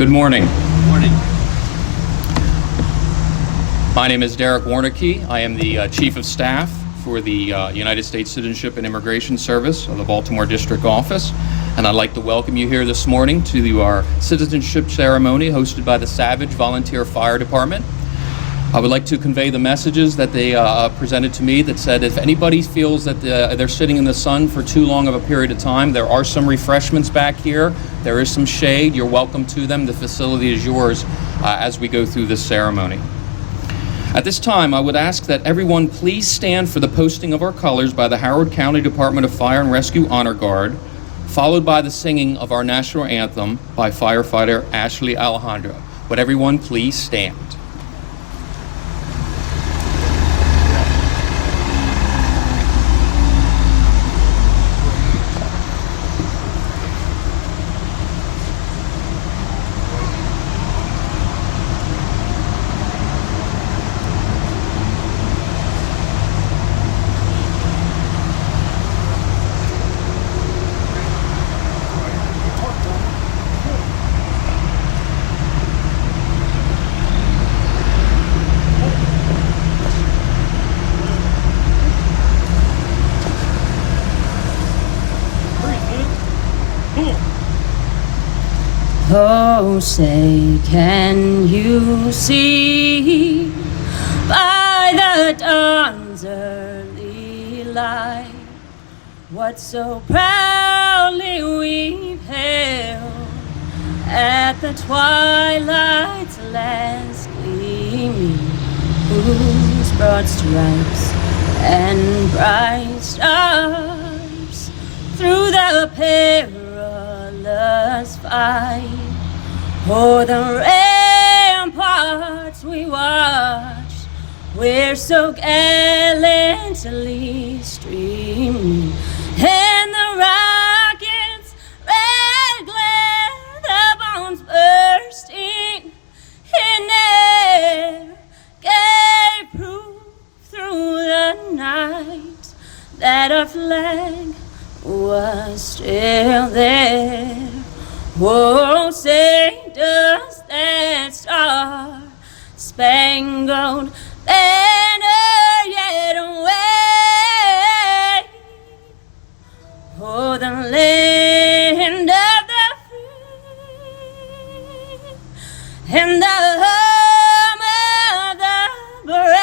Good morning. Morning. My name is Derek Warneke. I am the Chief of Staff for the United States Citizenship and Immigration Service of the Baltimore District Office, and I'd like to welcome you here this morning to our citizenship ceremony hosted by the Savage Volunteer Fire Department. I would like to convey the messages that they presented to me that said if anybody feels that they're sitting in the sun for too long of a period of time, there are some refreshments back here. There is some shade. You're welcome to them. The facility is yours as we go through this ceremony. At this time, I would ask that everyone please stand for the posting of our colors by the Howard County Department of Fire and Rescue Honor Guard, followed by the singing of our national anthem by firefighter Ashley Alejandro. Would everyone please stand? Oh, say, can you see by the dawn's early light what so proudly we've hailed at the twilight's last gleaming, whose broad stripes and bright stars through the perilous fight o'er the ramparts we watched, where so gallantly streaming, and the rockets' red glare, the bombs bursting in air, gave proof through the night that our flag was still there. Oh, say, does that star-spangled banner yet wave? Oh, the land of the free and the home of the brave.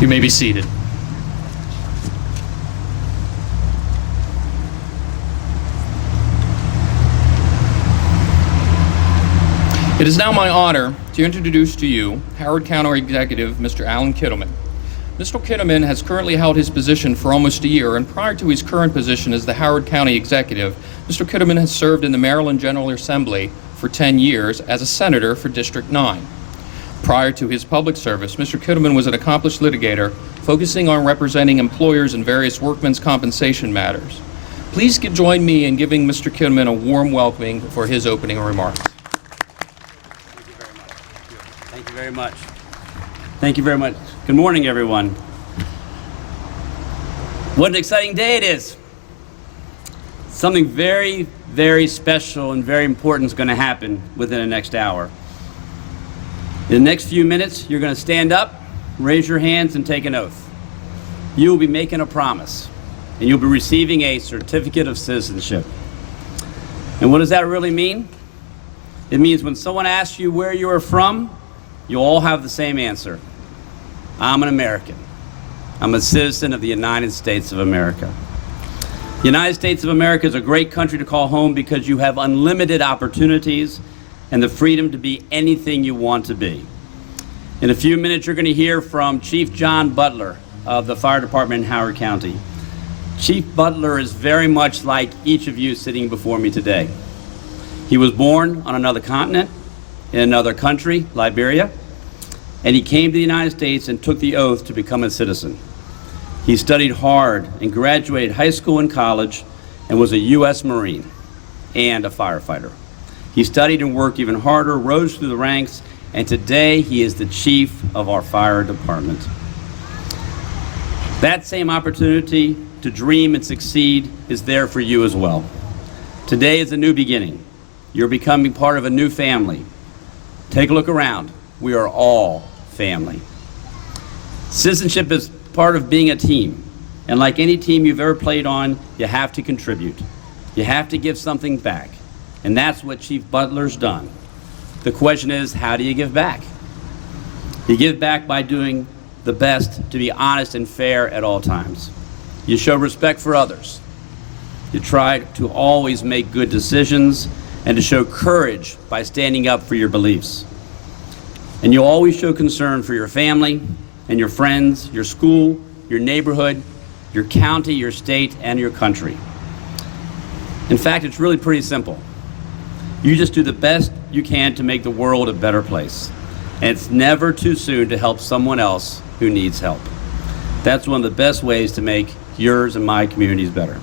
You may be seated. It is now my honor to introduce to you Howard County Executive Mr. Allan Kittleman. Mr. Kittleman has currently held his position for almost a year, and prior to his current position as the Howard County Executive, Mr. Kittleman has served in the Maryland General Assembly for 10 years as a senator for District 9. Prior to his public service, Mr. Kittleman was an accomplished litigator focusing on representing employers in various workmen's compensation matters. Please join me in giving Mr. Kittleman a warm welcoming for his opening remarks. Thank you very much. Thank you very much. Good morning, everyone. What an exciting day it is. Something very, very special and very important is going to happen within the next hour. In the next few minutes, you're going to stand up, raise your hands, and take an oath. You will be making a promise, and you'll be receiving a certificate of citizenship. And what does that really mean? It means when someone asks you where you are from, you'll all have the same answer. I'm an American. I'm a citizen of the United States of America. The United States of America is a great country to call home because you have unlimited opportunities and the freedom to be anything you want to be. In a few minutes, you're going to hear from Chief John Butler of the Fire Department in Howard County. Chief Butler is very much like each of you sitting before me today. He was born on another continent, in another country, Liberia, and he came to the United States and took the oath to become a citizen. He studied hard and graduated high school and college and was a U.S. Marine and a firefighter. He studied and worked even harder, rose through the ranks, and today he is the chief of our fire department. That same opportunity to dream and succeed is there for you as well. Today is a new beginning. You're becoming part of a new family. Take a look around. We are all family. Citizenship is part of being a team. And like any team you've ever played on, you have to contribute. You have to give something back. And that's what Chief Butler's done. The question is, how do you give back? You give back by doing the best to be honest and fair at all times. You show respect for others. You try to always make good decisions and to show courage by standing up for your beliefs. And you always show concern for your family and your friends, your school, your neighborhood, your county, your state, and your country. In fact, it's really pretty simple. You just do the best you can to make the world a better place. And it's never too soon to help someone else who needs help. That's one of the best ways to make yours and my communities better.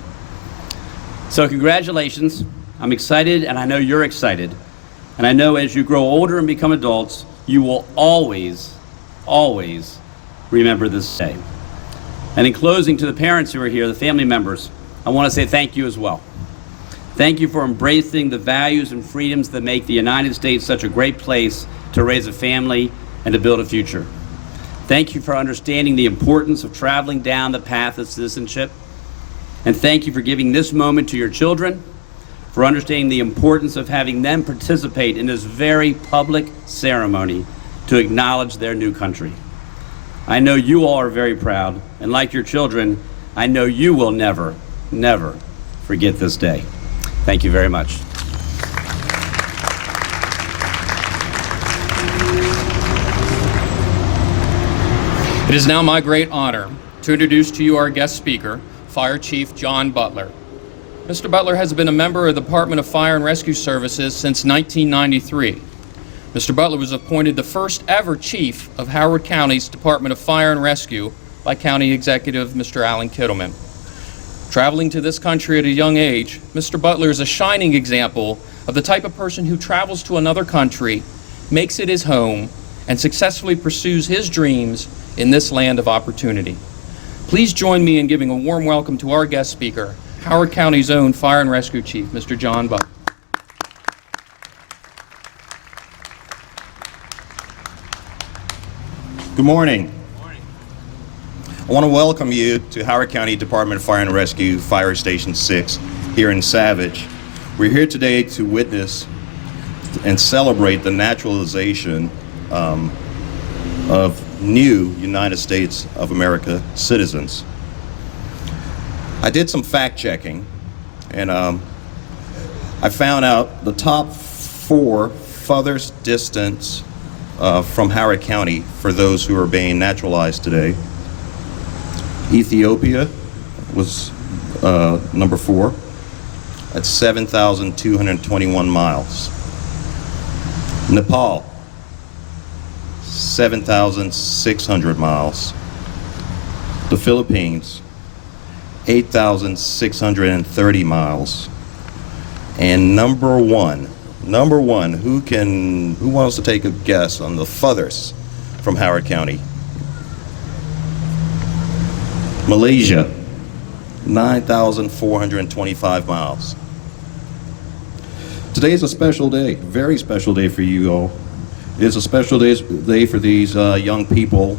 So congratulations. I'm excited, and I know you're excited. And I know as you grow older and become adults, you will always, always remember this day. And in closing, to the parents who are here, the family members, I want to say thank you as well. Thank you for embracing the values and freedoms that make the United States such a great place to raise a family and to build a future. Thank you for understanding the importance of traveling down the path of citizenship. And thank you for giving this moment to your children, for understanding the importance of having them participate in this very public ceremony to acknowledge their new country. I know you all are very proud, and like your children, I know you will never, never forget this day. Thank you very much. It is now my great honor to introduce to you our guest speaker, Fire Chief John Butler. Mr. Butler has been a member of the Department of Fire and Rescue Services since 1993. Mr. Butler was appointed the first ever chief of Howard County's Department of Fire and Rescue by County Executive Mr. Allan Kittleman. Traveling to this country at a young age, Mr. Butler is a shining example of the type of person who travels to another country, makes it his home, and successfully pursues his dreams in this land of opportunity. Please join me in giving a warm welcome to our guest speaker, Howard County's own Fire and Rescue Chief, Mr. John Butler. Good morning. I want to welcome you to Howard County Department of Fire and Rescue, Fire Station 6, here in Savage. We're here today to witness and celebrate the naturalization of new United States of America citizens. I did some fact checking, and I found out the top 4 farthest distance from Howard County for those who are being naturalized today. Ethiopia was number 4 at 7,221 miles. Nepal, 7,600 miles. The Philippines, 8,630 miles. And number one, who wants to take a guess on the farthest from Howard County? Malaysia, 9,425 miles. Today is a special day, very special day for you all. It is a special day for these young people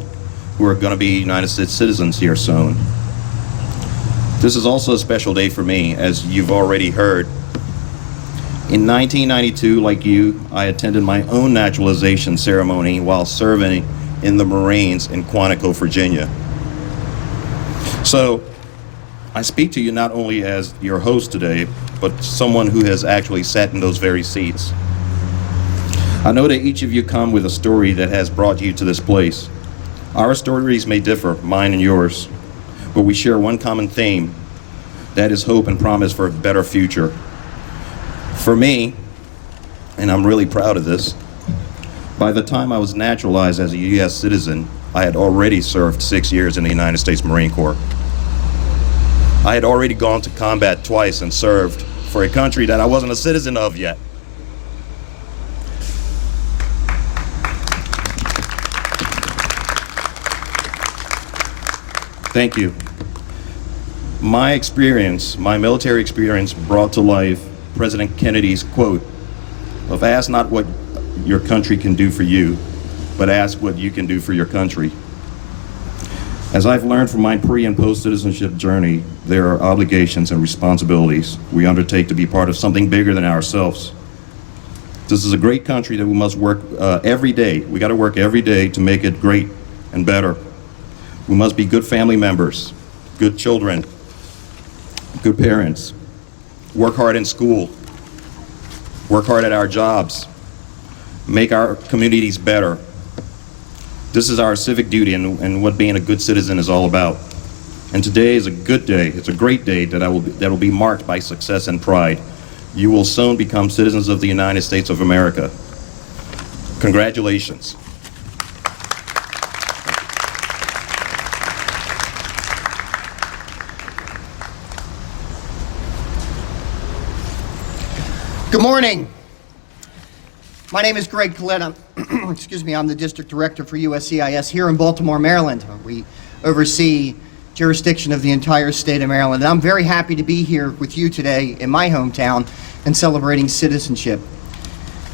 who are going to be United States citizens here soon. This is also a special day for me, as you've already heard. In 1992, like you, I attended my own naturalization ceremony while serving in the Marines in Quantico, Virginia. So I speak to you not only as your host today, but someone who has actually sat in those very seats. I know that each of you come with a story that has brought you to this place. Our stories may differ, mine and yours, but we share one common theme, that is hope and promise for a better future. For me, and I'm really proud of this, by the time I was naturalized as a U.S. citizen, I had already served 6 years in the United States Marine Corps. I had already gone to combat twice and served for a country that I wasn't a citizen of yet. Thank you. My experience, my military experience, brought to life President Kennedy's quote of "Ask not what your country can do for you, but ask what you can do for your country." As I've learned from my pre- and post-citizenship journey, there are obligations and responsibilities we undertake to be part of something bigger than ourselves. This is a great country that we must work every day. We got to work every day to make it great and better. We must be good family members, good children, good parents, work hard in school, work hard at our jobs, make our communities better. This is our civic duty and what being a good citizen is all about. And today is a good day. It's a great day that will be marked by success and pride. You will soon become citizens of the United States of America. Congratulations. Good morning. My name is Greg Collett. I'm the District Director for USCIS here in Baltimore, Maryland. We oversee jurisdiction of the entire state of Maryland. And I'm very happy to be here with you today in my hometown and celebrating citizenship.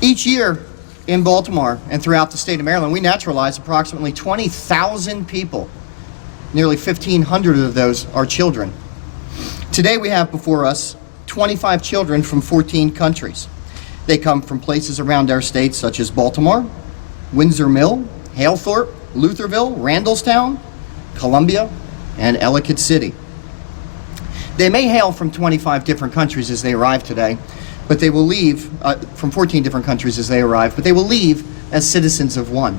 Each year in Baltimore and throughout the state of Maryland, we naturalize approximately 20,000 people. Nearly 1,500 of those are children. Today we have before us 25 children from 14 countries. They come from places around our state such as Baltimore, Windsor Mill, Halethorpe, Lutherville, Randallstown, Columbia, and Ellicott City. They may hail from 25 different countries as they arrive today, but they will leave from 14 different countries as they arrive, but they will leave as citizens of one.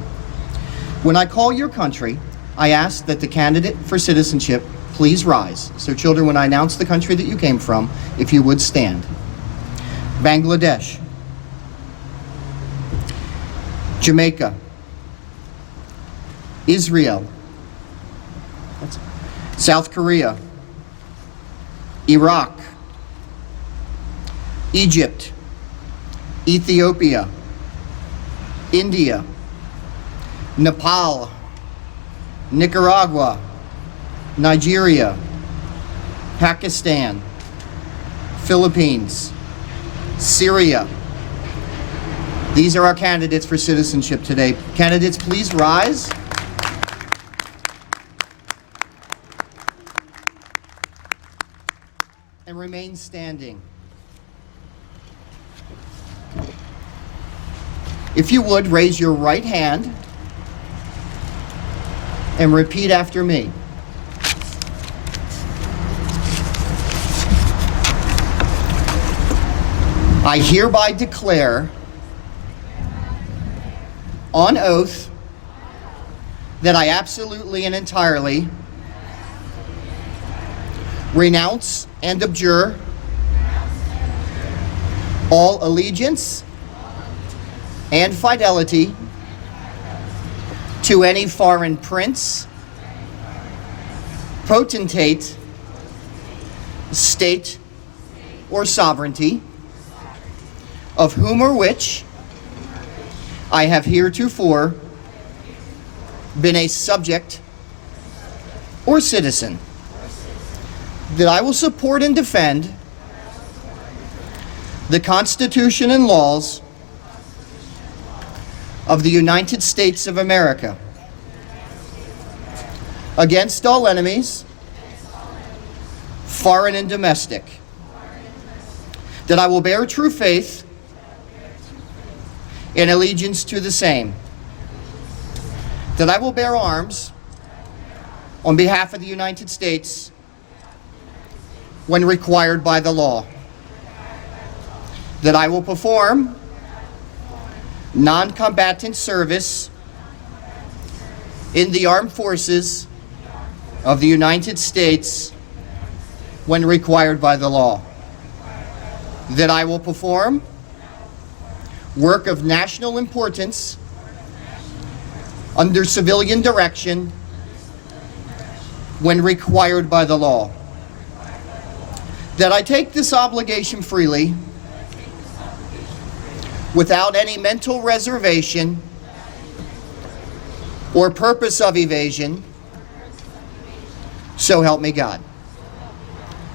When I call your country, I ask that the candidate for citizenship please rise. So children, when I announce the country that you came from, if you would stand. Bangladesh, Jamaica, Israel, South Korea, Iraq, Egypt, Ethiopia, India, Nepal, Nicaragua, Nigeria, Pakistan, Philippines, Syria. These are our candidates for citizenship today. Candidates, please rise. And remain standing. If you would, raise your right hand and repeat after me. I hereby declare on oath that I absolutely and entirely renounce and abjure all allegiance and fidelity to any foreign prince, potentate, state, or sovereignty, of whom or which I have heretofore been a subject or citizen, that I will support and defend the Constitution and laws of the United States of America against all enemies, foreign and domestic, that I will bear true faith and allegiance to the same, that I will bear arms on behalf of the United States when required by the law, that I will perform non-combatant service in the armed forces of the United States when required by the law, that I will perform work of national importance under civilian direction when required by the law, that I take this obligation freely without any mental reservation or purpose of evasion, so help me God.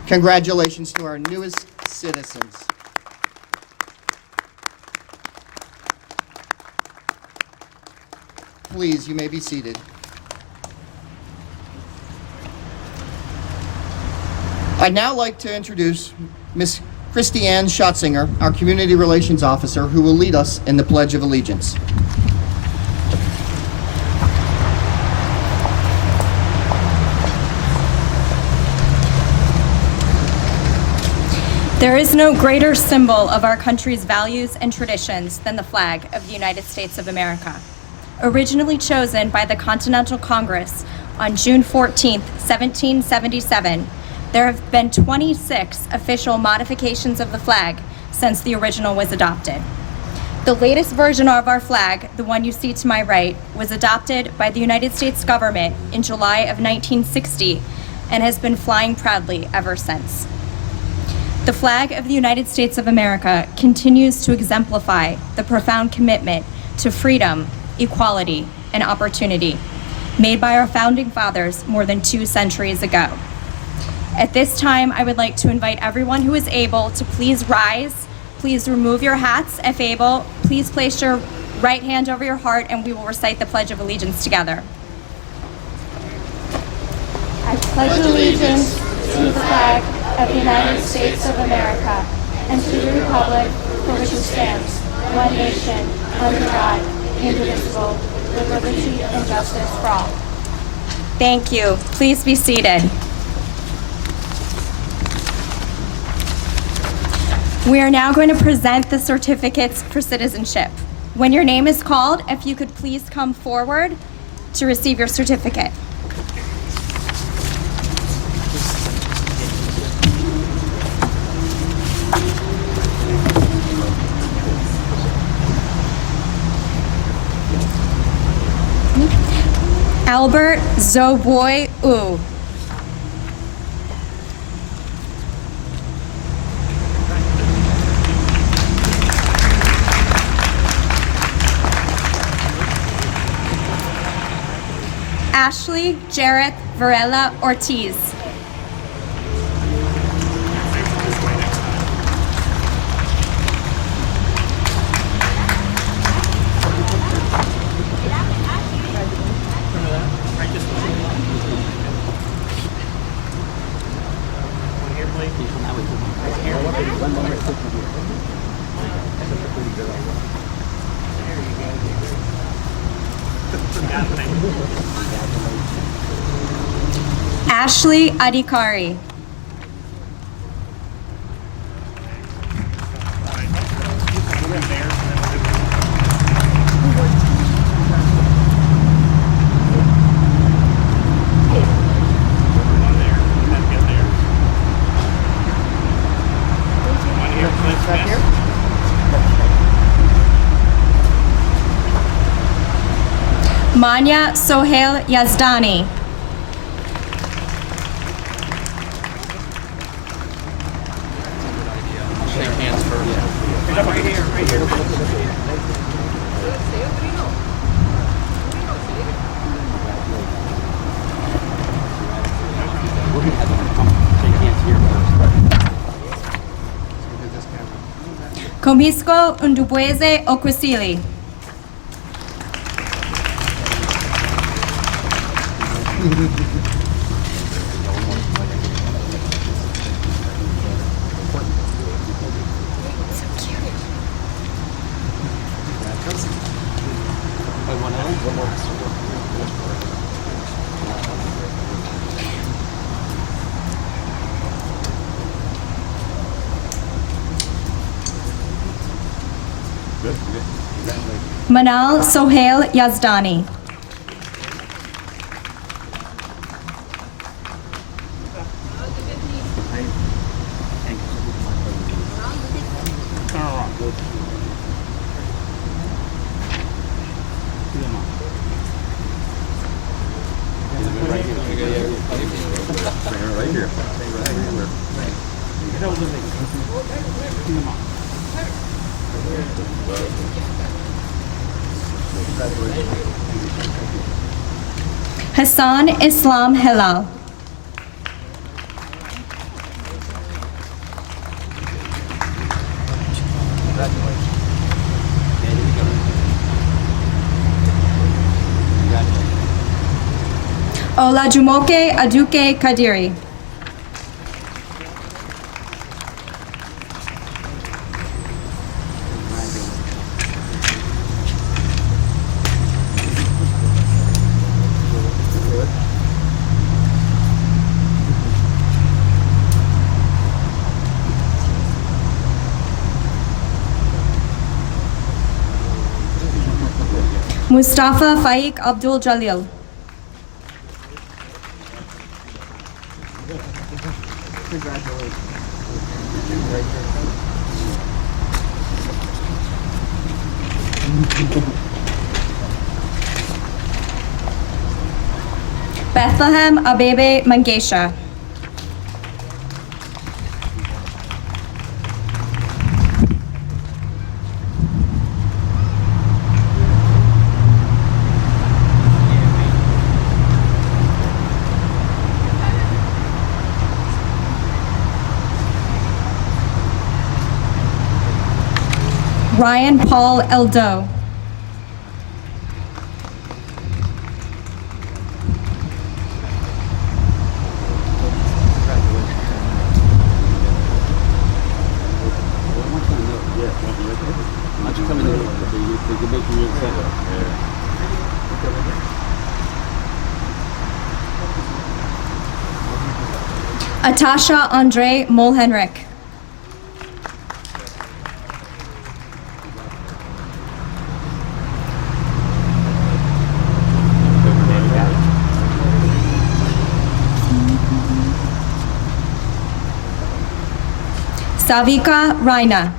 Congratulations to our newest citizens. Please, you may be seated. I'd now like to introduce Ms. Christiane Schatzinger, our Community Relations Officer, who will lead us in the Pledge of Allegiance. There is no greater symbol of our country's values and traditions than the flag of the United States of America. Originally chosen by the Continental Congress on June 14, 1777, there have been 26 official modifications of the flag since the original was adopted. The latest version of our flag, the one you see to my right, was adopted by the United States government in July of 1960 and has been flying proudly ever since. The flag of the United States of America continues to exemplify the profound commitment to freedom, equality, and opportunity made by our founding fathers more than 2 centuries ago. At this time, I would like to invite everyone who is able to please rise. Please remove your hats if able. Please place your right hand over your heart and we will recite the Pledge of Allegiance together. I pledge allegiance to the flag of the United States of America and to the republic for which it stands, one nation, under God, indivisible, with liberty and justice for all. Thank you. Please be seated. We are now going to present the certificates for citizenship. When your name is called, if you could please come forward to receive your certificate. Albert Zoboy U. Ashley Jareth Varela Ortiz. Ashley Adhikari. Manya Sohail Yazdani. Shake hands first. Right here. Komisko Undubweze Okwesili. Manal Sohail Yazdani. Hassan Islam Hilal. Olajumoke Aduke Kadiri. Mustafa Faik Abdul Jalil. Bethlehem Abebe Mangesha. Ryan Paul Eldo. Atasha Andre Molhenrik. Savika Raina.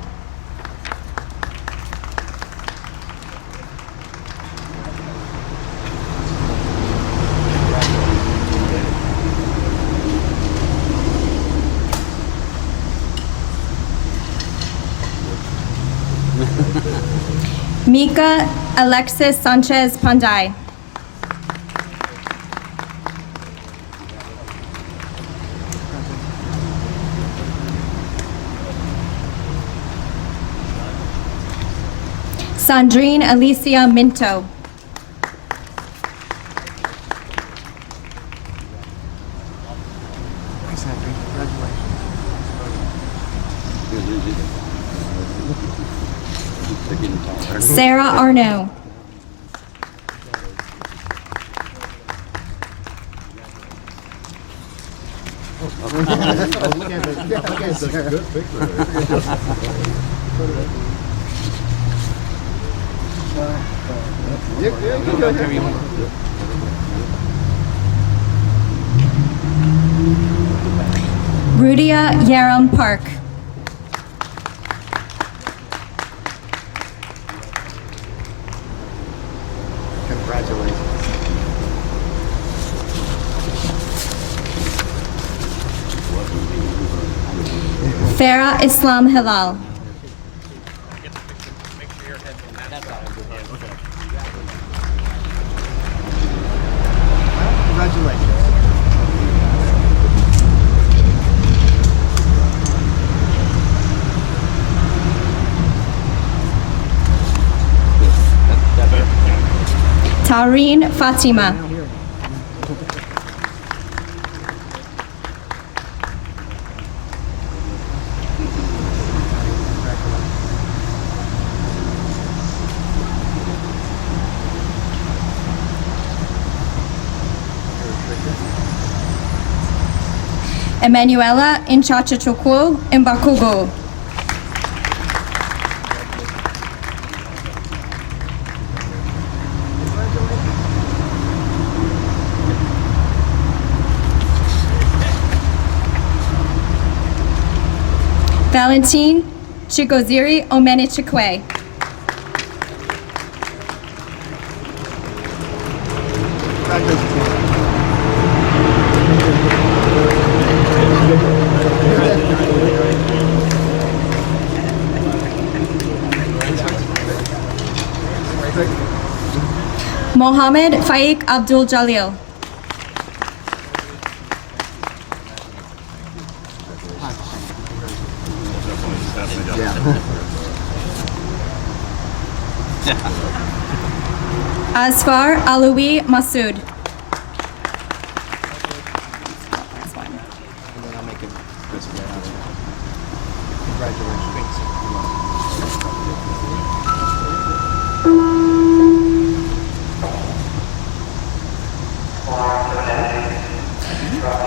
Mika Alexis Sanchez Panday. Sandrine Alicia Minto. Sarah Arnaud. Rudia Yaram Park. Farah Islam Hilal. Congratulations. Tareen Fatima. Emanuela Inchachachukwu Imbakugu. Valentine Chikoziri Omenichikwe. Mohammed Faik Abdul Jalil. Asfar Alawi Masood.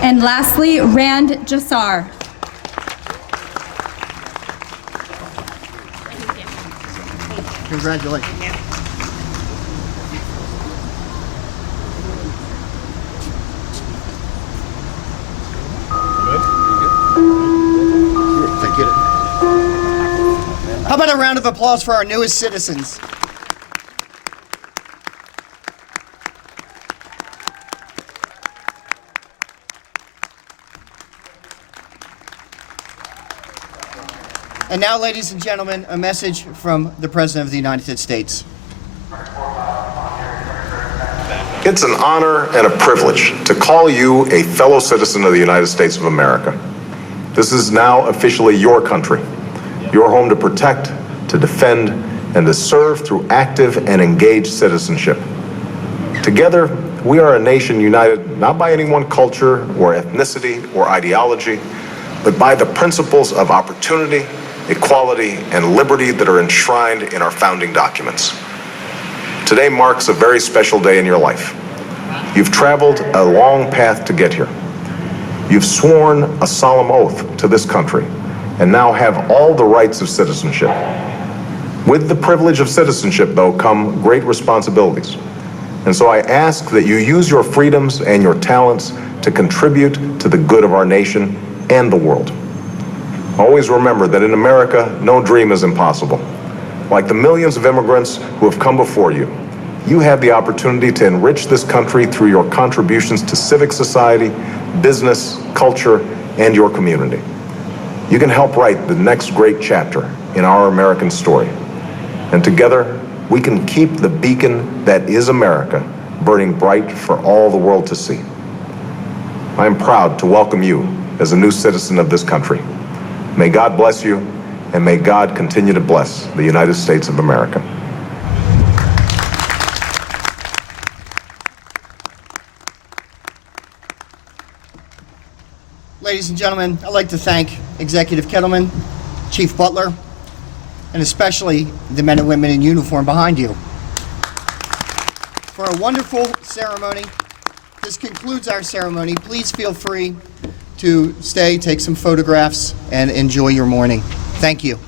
And lastly, Rand Jassar. Congratulations. How about a round of applause for our newest citizens? And now, ladies and gentlemen, a message from the President of the United States. It's an honor and a privilege to call you a fellow citizen of the United States of America. This is now officially your country, your home to protect, to defend, and to serve through active and engaged citizenship. Together, we are a nation united not by any one culture or ethnicity or ideology, but by the principles of opportunity, equality, and liberty that are enshrined in our founding documents. Today marks a very special day in your life. You've traveled a long path to get here. You've sworn a solemn oath to this country and now have all the rights of citizenship. With the privilege of citizenship, though, come great responsibilities. And so I ask that you use your freedoms and your talents to contribute to the good of our nation and the world. Always remember that in America, no dream is impossible. Like the millions of immigrants who have come before you, you have the opportunity to enrich this country through your contributions to civic society, business, culture, and your community. You can help write the next great chapter in our American story. And together, we can keep the beacon that is America burning bright for all the world to see. I am proud to welcome you as a new citizen of this country. May God bless you, and may God continue to bless the United States of America. Ladies and gentlemen, I'd like to thank Executive Kittleman, Chief Butler, and especially the men and women in uniform behind you for a wonderful ceremony. This concludes our ceremony. Please feel free to stay, take some photographs, and enjoy your morning. Thank you.